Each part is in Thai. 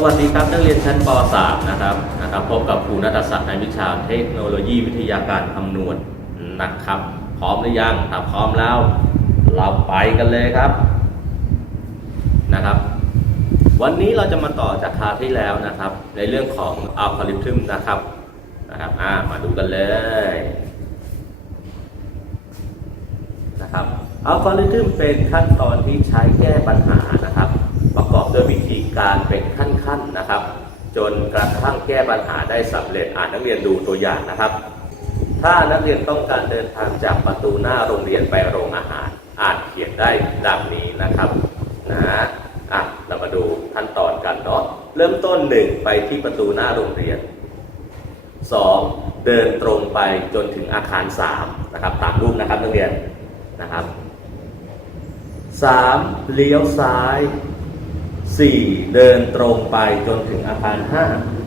สวัสดีครับนักเรียนชั้นป .3 นะครับนะครับพบกับครูนัทศักดิ์ในวิชาเทคโนโลยีวิทยาการคำนวณนะครับ พร้อมหรือยังถ้าพร้อมแล้ว เราไปกันเลยครับนะครับ วันนี้เราจะมาต่อจากคราวที่แล้วนะครับ ในเรื่องของอัลกอริทึมนะครับนะครับอ่ามาดูกันเลยนะครับอัลกอริทึมเป็นขั้นตอนที่ใช้แก้ปัญหา ประกอบด้วยวิธีการเป็นขั้นๆนะครับ จนกระทั่งแก้ปัญหาได้สำเร็จอ่านนักเรียนดูตัวอย่างนะครับ ถ้านักเรียนต้องการเดินทางจากประตูหน้าโรงเรียนไปโรงอาหารอาจเขียนได้ดังนี้นะครับนะอะเรามาดูขั้นตอนกันเนาะเริ่มต้น 1 ไปที่ประตูหน้าโรงเรียน 2. เดินตรงไปจนถึงอาคาร3นะครับตามรูปนะครับนักเรียนนะครับ 3. เลี้ยวซ้าย 4. เดินตรงไปจนถึงอาคาร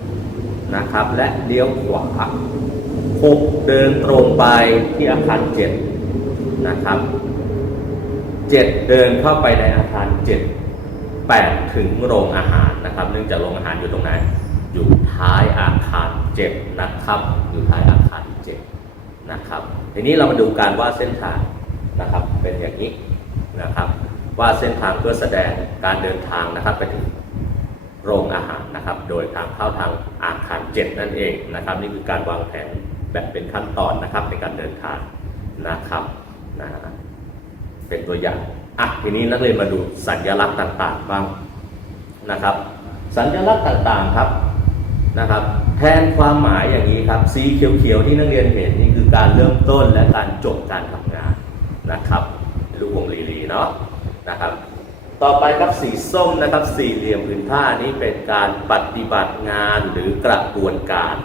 5นะครับ และเลี้ยวขวา 6. เดินตรงไปที่อาคาร7นะครับ 7 เดินเข้าไปในอาคาร7 8 ถึงโรงอาหารนะครับ เนื่องจากโรงอาหารอยู่ตรงไหน อยู่ท้ายอาคาร7นะครับ อยู่ท้ายอาคาร7นะครับ ทีนี้เรามาดูการวาดเส้นทางนะครับ เป็นอย่างนี้นะครับ ว่าเส้นทางเพื่อแสดงการเดินทางนะครับไปถึงโรงอาหารนะครับ โดยทางเข้าทางอาคาร 7 นั่นเองนะครับ นี่คือการวางแผนแบบเป็นขั้นตอนนะครับในการเดินทางนะครับนะเป็นตัวอย่างอะทีนี้นักเรียนมาดูสัญลักษณ์ต่าง ๆ บ้างนะครับ สัญลักษณ์ต่างๆครับนะครับ แทนความหมายอย่างนี้ครับ สีเขียวๆที่นักเรียนเห็นนี่คือการเริ่มต้นและการจบการทำงานนะครับลูกวงลีลีเนาะ นะครับ ต่อไปครับสีส้มนะครับสี่เหลี่ยมผืนผ้านี้เป็นการปฏิบัติงานหรือกระบวนการ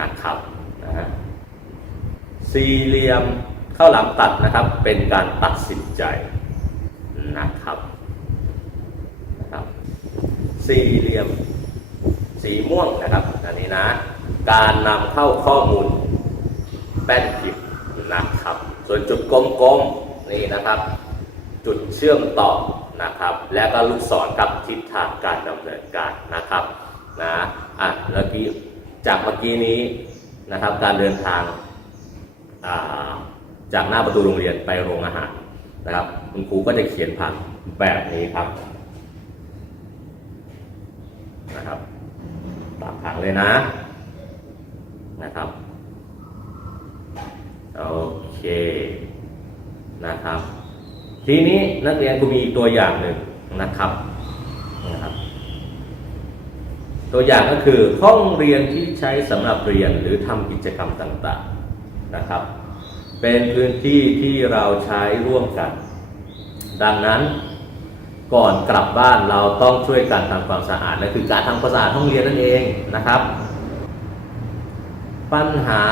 นะครับนะฮะสี่เหลี่ยมข้าวหลามตัดนะครับ เป็นการตัดสินใจนะครับนะครับ สี่เหลี่ยมสีม่วงนะครับอันนี้นะ การนำเข้าข้อมูลแป้นพิมพ์นะครับ ส่วนจุดกลมๆนี่นะครับ จุดเชื่อมต่อนะครับ และก็ลูกศรกับทิศทางการดำเนินการนะครับนะอะเมื่อกี้จากเมื่อกี้นี้นะครับการเดินทางาจากหน้าประตูโรงเรียนไปโรงอาหารนะครับ คุณครูก็จะเขียนผ่านแบบนี้ครับนะครับตามผังเลยนะนะครับโอเคนะครับ ทีนี้นักเรียนก็มีตัวอย่างหนึ่งนะครับนะครับ ตัวอย่างก็คือห้องเรียนที่ใช้สำหรับเรียนหรือทำกิจกรรมต่างๆนะครับ เป็นพื้นที่ที่เราใช้ร่วมกัน ดังนั้นก่อนกลับบ้านเราต้องช่วยกันทำความสะอาดนั่นคือการทำความสะอาดห้องเรียนนั่นเองนะครับ ปัญหา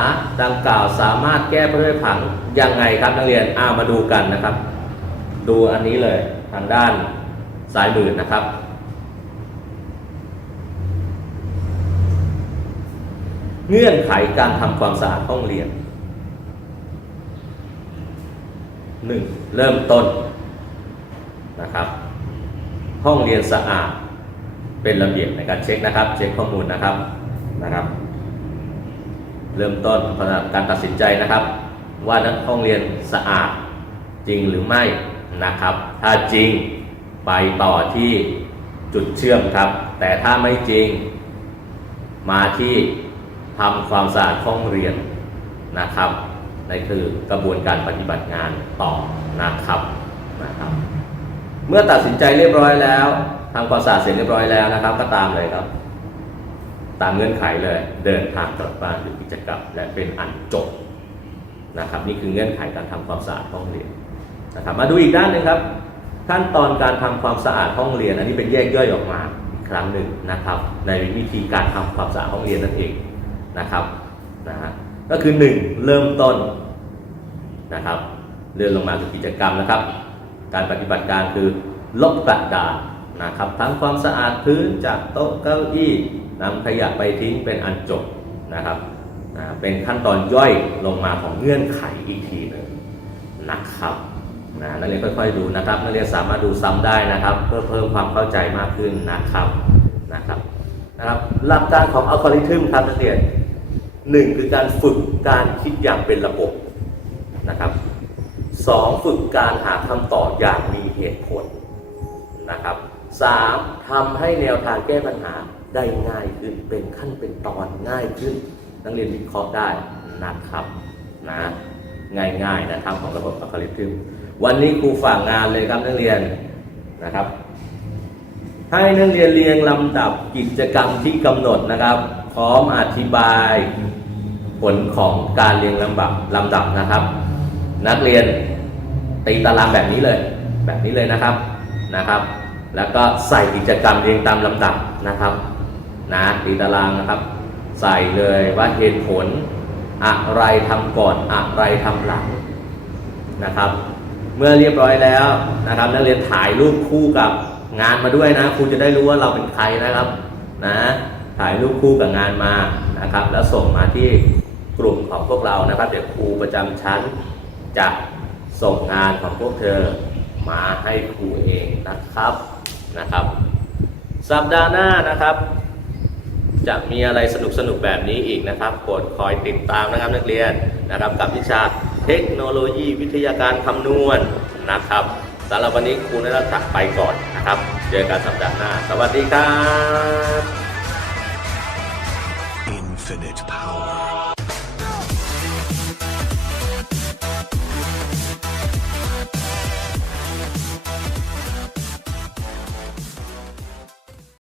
ดังกล่าวสามารถแก้ด้วยผังยังไงครับนักเรียนอ้ามาดูกันนะครับ ดูอันนี้เลยทางด้านซ้ายมือนะครับ เงื่อนไขการทำความสะอาดห้องเรียน 1. เริ่มต้นนะครับ ห้องเรียนสะอาดเป็นระเบียบในการเช็คนะครับ เช็คข้อมูลนะครับนะครับ เริ่มต้นการตัดสินใจนะครับ ว่านักห้องเรียนสะอาดจริงหรือไม่ นะครับ ถ้าจริงไปต่อที่จุดเชื่อมครับ แต่ถ้าไม่จริง มาที่ทำความสะอาดห้องเรียนนะครับนั่นคือกระบวนการปฏิบัติงานต่อนะครับนะครับ เมื่อตัดสินใจเรียบร้อยแล้วทำความสะอาดเสร็จเรียบร้อยแล้วนะครับ ก็ตามเลยครับ ตามเงื่อนไขเลยเดินทางกลับบ้านหรือกิจกรรมและเป็นอันจบนะครับ นี่คือเงื่อนไขการทำความสะอาดห้องเรียน นะครับมาดูอีกด้านหนึงครับ ขั้นตอนการทำความสะอาดห้องเรียน อันนี้เป็นแยกย่อยออกมาอีกครั้งหนึ่งนะครับ ในวิธีการทำความสะอาดห้องเรียนนั่นเองนะครับนะฮะก็คือ 1 เริ่มต้นนะครับเลื่อนลงมาคือกิจกรรมนะครับ การปฏิบัติการคือลบกระดาษนะครับทำความสะอาดพื้นจากโต๊ะเก้าอี้นำขยะไปทิ้งเป็นอันจบนะครับนะเป็นขั้นตอนย่อยลงมาของเงื่อนไขอีกทีหนึ่งนะครับ นะนักเรียนค่อยๆดูนะครับนักเรียนสามารถดูซ้ำได้นะครับ เพื่อเพิ่มความเข้าใจมากขึ้นนะครับนะนะครับนะครับหลักการของอัลกอริทึมครับนักเรียนหนึ่งคือการฝึกการคิดอย่างเป็นระบบนะครับสองฝึกการหาคำตอบอย่างมีเหตุผลนะครับสามทำให้แนวทางแก้ปัญหาได้ง่ายขึ้นเป็นขั้นเป็นตอนง่ายขึ้น นักเรียนวิเคราะห์ได้นะครับนะง่ายๆนะครับของระบบอัลกอริทึม วันนี้ครูฝากงานเลยครับนักเรียนนะครับ ให้นักเรียนเรียงลำดับกิจกรรมที่กำหนดนะครับ พร้อมอธิบายผลของการเรียงลำดับลำดับนะครับ นักเรียนตีตารางแบบนี้เลย แบบนี้เลยนะครับนะครับ แล้วก็ใส่กิจกรรมเรียงตามลำดับนะครับนะตีตารางนะครับ ใส่เลยว่าเหตุผลอะไรทำก่อนอะไรทำหลังนะครับ เมื่อเรียบร้อยแล้วนะครับนักเรียนถ่ายรูปคู่กับงานมาด้วยนะครูจะได้รู้ว่าเราเป็นใครนะครับนะถ่ายรูปคู่กับงานมานะครับ แล้วส่งมาที่กลุ่มของพวกเรานะครับ เดี๋ยวครูประจำชั้นจะส่งงานของพวกเธอมาให้ครูเองนะครับนะครับ สัปดาห์หน้านะครับ จะมีอะไรสนุกสนุกๆแบบนี้อีกนะครับโปรดคอยติดตามนะครับนักเรียนนะครับกับวิชา เทคโนโลยีวิทยาการคำนวณนะครับสำหรับวันนี้ครูนรัตน์ไปก่อนนะครับ เจอกันสัปดาห์หน้า สวัสดีครับ Infinite power.